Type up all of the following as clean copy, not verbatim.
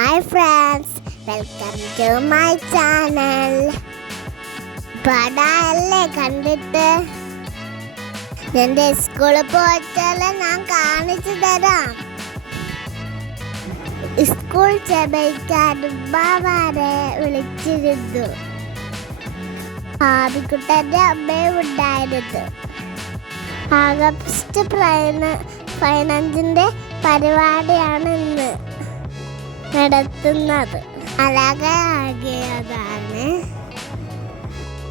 Hi friends, welcome to my channel. പടല്ലേ കണ്ടിട്ട് എൻ്റെ സ്കൂളിൽ പോയിട്ടെല്ലാം ഞാൻ കാണിച്ചു തരാം. സ്കൂൾ ചെബൈക്കാൻ ഉമ്മമാരെ വിളിച്ചിരുന്നു. ആദിക്കുട്ടൻ്റെ അമ്മയും ഉണ്ടായിരുന്നു. ആഗസ്റ്റ് 15 പരിപാടിയാണ് ഇന്ന് നടത്തുന്നത്. അതാണ്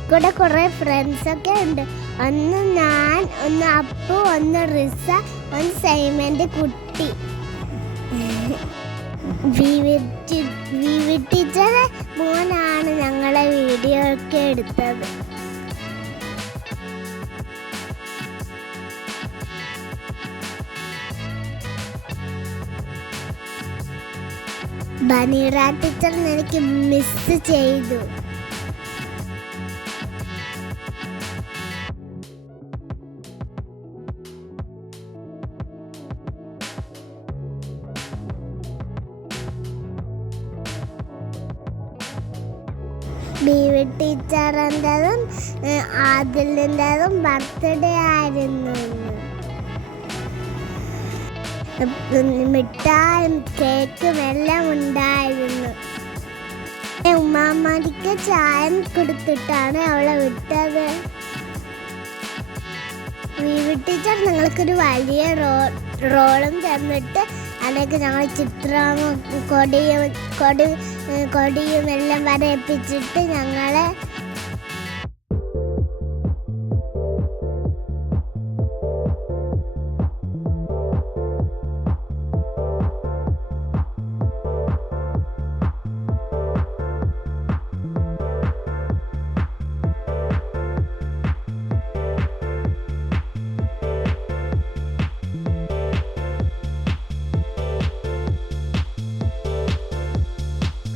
കൂടെ കുറേ ഫ്രണ്ട്സൊക്കെ ഉണ്ട്. ഒന്ന് ഞാൻ, ഒന്ന് അപ്പു, ഒന്ന് റിസ, ഒന്ന് സൈമൻ്റെ കുട്ടി. വിവി ടീച്ചറെ മോനാണ് ഞങ്ങളെ വീഡിയോ ഒക്കെ എടുത്തത്. ബനീറ ടീച്ചർ എനിക്ക് മിസ് ചെയ്തു. ബീവി ടീച്ചറിൻ്റെതും ആദിലിൻ്റെതും ബർത്ത്ഡേ ആയിരുന്നു. മിഠായും കേക്കും എല്ലാം ഉണ്ടായിരുന്നു. ഉമ്മാമ്മക്ക് ചായ കൊടുത്തിട്ടാണ് അവളെ വിട്ടത്. ബീവി ടീച്ചർ ഞങ്ങൾക്കൊരു വലിയ റോളും തന്നിട്ട് അതിലേക്ക് ഞങ്ങൾ ചിത്രവും കൊടിയും എല്ലാം വരയിപ്പിച്ചിട്ട് ഞങ്ങളെ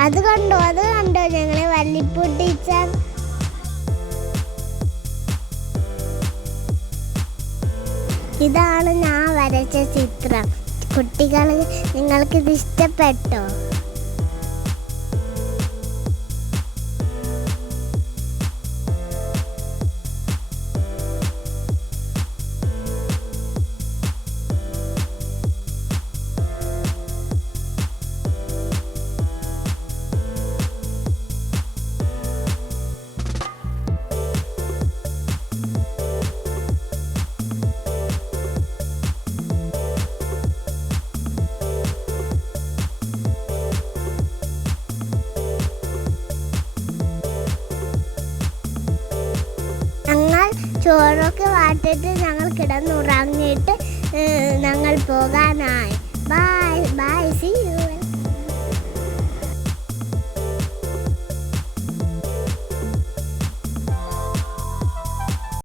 അത് കണ്ടോ ഞങ്ങളെ വല്ലിപ്പൂ ടീച്ചർ. ഇതാണ് ഞാൻ വരച്ച ചിത്രം. കുട്ടികൾ, നിങ്ങൾക്കിത് ഇഷ്ടപ്പെട്ടോ? ചോറൊക്കെ വാട്ടിട്ട് ഞങ്ങൾ കിടന്നുറങ്ങിയിട്ട് ഞങ്ങൾ പോകാനായി.